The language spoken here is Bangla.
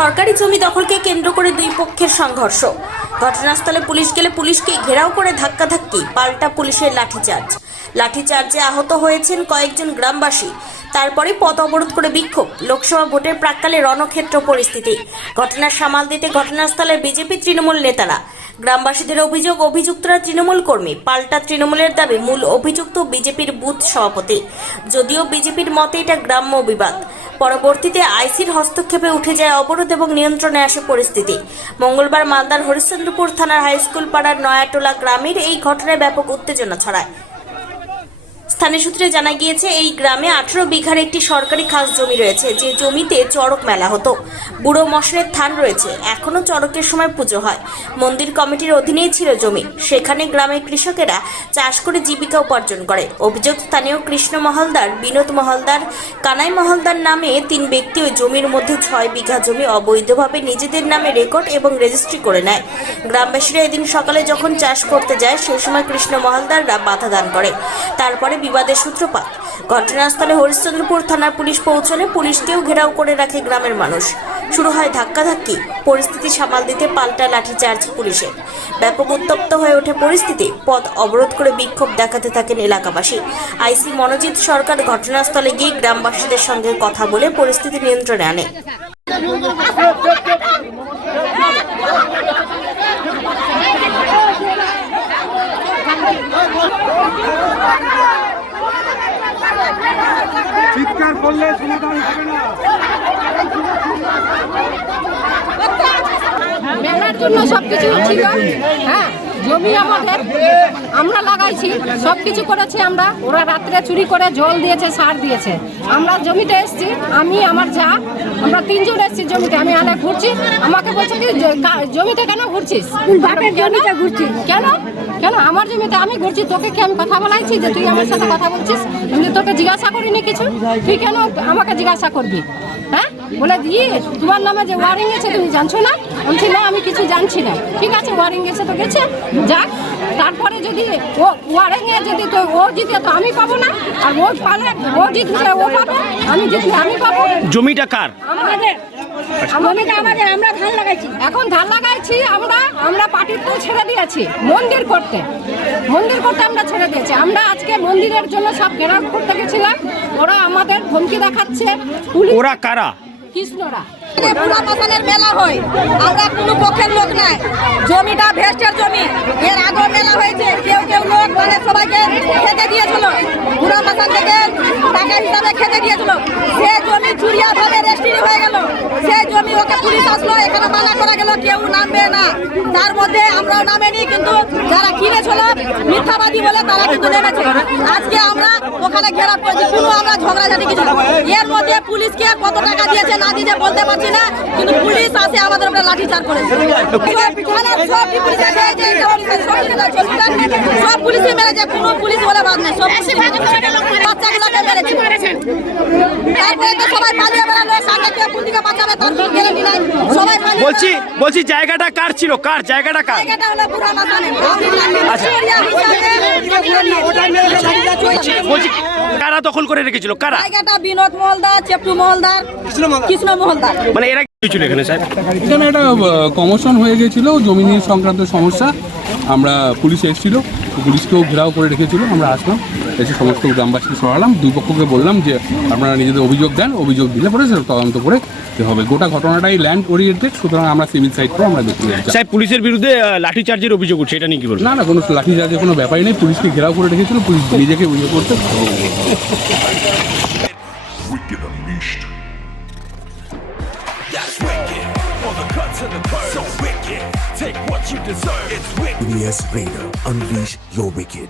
সরকারি জমি দখলকে কেন্দ্র করে দুই পক্ষের সংঘর্ষ। ঘটনাস্থলে পুলিশ গেলে পুলিশকে ঘেরাও করে ধাক্কাধাক্কি, পাল্টা পুলিশের লাঠিচার্জে আহত হয়েছেন কয়েকজন গ্রামবাসী। তারপরে পথ অবরোধ করে বিক্ষোভ। লোকসভা ভোটের প্রাক্কালে রণক্ষেত্র পরিস্থিতি। ঘটনা সামাল দিতে ঘটনাস্থলে বিজেপি তৃণমূল নেতারা। গ্রামবাসীদের অভিযোগ, অভিযুক্তরা তৃণমূল কর্মী। পাল্টা তৃণমূলের দাবি, মূল অভিযুক্ত বিজেপির বুথ সভাপতি। যদিও বিজেপির মতে এটা গ্রাম্য বিবাদ। পরবর্তীতে আইসির হস্তক্ষেপে উঠে যায় অবরোধ এবং নিয়ন্ত্রণে আসে পরিস্থিতি। মঙ্গলবার মালদার হরিশ্চন্দ্রপুর থানার হাইস্কুল পাড়ার নয়াটোলা গ্রামের এই ঘটনায় ব্যাপক উত্তেজনা ছড়ায়। স্থানীয় সূত্রে জানা গিয়েছে, এই গ্রামে 18 বিঘার একটি সরকারি খাস জমি রয়েছে, যে জমিতে চড়ক মেলা হতো। বুড়ো মশানের থান রয়েছে, এখনো চড়কের সময় পুজো হয়। মন্দির কমিটির অধীনেই ছিল জমি। সেখানে গ্রামের কৃষকেরা চাষ করে জীবিকা উপার্জন করে। অভিযোগ, স্থানীয় কৃষ্ণ মহলদার, বিনোদ মহলদার, কানাই মহলদার নামে 3 ব্যক্তি ওই জমির মধ্যে 6 বিঘা জমি অবৈধভাবে নিজেদের নামে রেকর্ড এবং রেজিস্ট্রি করে নেয়। গ্রামবাসীরা এদিন সকালে যখন চাষ করতে যায়, সেই সময় কৃষ্ণ মহলদাররা বাধা দান করে। তারপরে বিবাদের সূত্রপাত। ঘটনাস্থলে হরিশ্চন্দ্রপুর থানার পুলিশ পৌঁছলে পুলিশকেও ঘেরাও করে রাখে গ্রামের মানুষ। শুরু হয় ধাক্কাধাক্কি। পরিস্থিতি সামাল দিতে পাল্টা লাঠিচার্জ পুলিশের। ব্যাপক উত্তপ্ত হয়ে ওঠে পরিস্থিতি। পথ অবরোধ করে বিক্ষোভ দেখাতে থাকেন এলাকাবাসী। আইসি মনোজিৎ সরকার ঘটনাস্থলে গিয়ে গ্রামবাসীদের সঙ্গে কথা বলে পরিস্থিতি নিয়ন্ত্রণে আনে। চিৎকার করলে সমাধান হবে না। মেলার জন্য সবকিছু ছিল। হ্যাঁ, জমি আমাদের, আমরা লাগাইছি, সবকিছু করেছি আমরা। ওরা রাত্রে চুরি করে জল দিয়েছে, সার দিয়েছে। আমরা জমিতে এসেছি, আমি আমার যা, আমরা 3 জন এসেছি জমিতে। আমি আলে ঘুরছি, আমাকে বলছে কি জমিতে কেন ঘুরছিস? বাপের জমিতে ঘুরছি। কেন কেন আমার জমিতে আমি ঘুরছি? তোকে কি আমি কথা বলাইছি যে তুই আমার সাথে কথা বলছিস? আমি তোকে জিজ্ঞাসা করিনি কিছু, তুই কেন আমাকে জিজ্ঞাসা করবি? হ্যাঁ, বলে দিয়ে তোমার নামে যে ওয়ারিং গেছে তুমি জানছো না? বলছি না, আমি কিছু জানছি না। ঠিক আছে, ওয়ারিং গেছে তো গেছে, যাক। তারপরে যদি ও ওয়ারিংয়ে যদি তো ও জিতে তো আমি পাবো না, আর ও পালে ও জিতলে ও পাবে, আমি জিতলে আমি পাবো। জমিটা কার? আমাদের। জমিটা আমাদের, আমরা ধান লাগাইছি। এখন ধান লাগাইছি আমরা পার্টির তো ছেড়ে দিয়েছি মন্দির করতে আমরা ছেড়ে দিয়েছি। আমরা আজকে মন্দিরের জন্য সব ঘেরাও করতে গেছিলাম। ওরা আমাদের ধমকি দেখাচ্ছে। ওরা কারা? কৃষ্ণরা। পুরা মাসানের মেলা হয়, আমরা কোনো পক্ষের লোক নাই। জমিটা ভেস্টের জমি, এর আগে মেলা হয়েছে। কেউ লোক মানে সবাইকে খেতে দিয়েছিল, পুরা মাসান থেকে টাকা হিসাবে খেতে দিয়েছিল। সে জমি চুরিয়া ভাবে রেজিস্ট্রি হয়ে গেল। সেই জমি ওকে পুলিশ আসলো, এখানে মানা করা গেল কেউ নামবে না। তার মধ্যে আমরাও নামেনি, কিন্তু যারা কিনেছিল মিথ্যাবাদী বলে তারা কিন্তু নেমেছে। আজকে আমরা ওখানে ঘেরাও করেছি, কোনো আমরা ঝগড়াঝাটি কিছু না। এর মধ্যে পুলিশকে কত টাকা দিয়েছে না দিয়েছে বলতে পারছি না, কিন্তু পুলিশ আসে আমাদের উপরে লাঠিচার্জ করেছে। সব পুলিশই মেরেছে, কোনো পুলিশ বলে বাদ নেই। সব বাচ্চাগুলোকে মেরেছে। তারপরে তো সবাই পালিয়ে বেড়ালো, সামনে কেউ কোন দিকে বাঁচাবে তার কোনো গ্যারান্টি নাই। সবাই বলছি জায়গাটা কার ছিল? জায়গাটা কার? জায়গাটা হলো পুরা মাথানে। বলছি কারা দখল করে রেখেছিল? কারা? জায়গাটা বিনোদ মহলদার, চেপটু মহলদার, কৃষ্ণ মহলদার। মানে এরা কি ছিল এখানে স্যার? এখানে একটা কমিশন হয়ে গেছিল, জমি নিয়ে সংক্রান্ত সমস্যা। আমরা পুলিশ এসেছিল, পুলিশকেও ঘেরাও করে রেখেছিল। আমরা আসলাম, এসে সমস্ত গ্রামবাসীকে সরালাম। দুই পক্ষকে বললাম যে আপনারা নিজেদের অভিযোগ দেন, অভিযোগ দিলে পরে সেটা তদন্ত করে হবে। গোটা ঘটনাটাই ল্যান্ড ওরিয়েন্টেড, সুতরাং আমরা সিভিল সাইড করে আমরা দেখতে যাচ্ছি। স্যার, পুলিশের বিরুদ্ধে লাঠিচার্জের অভিযোগ উঠছে, এটা নিয়ে কি বলবেন? না, কোনো লাঠিচার্জের কোনো ব্যাপারই নেই। পুলিশকে ঘেরাও করে রেখেছিল, পুলিশ নিজেকে অভিযোগ করতে। Wicked Unleashed. That's wicked. For the cut to the curve. So wicked. Take what you deserve. It's wicked. EBS Raider. Unleash your wicked.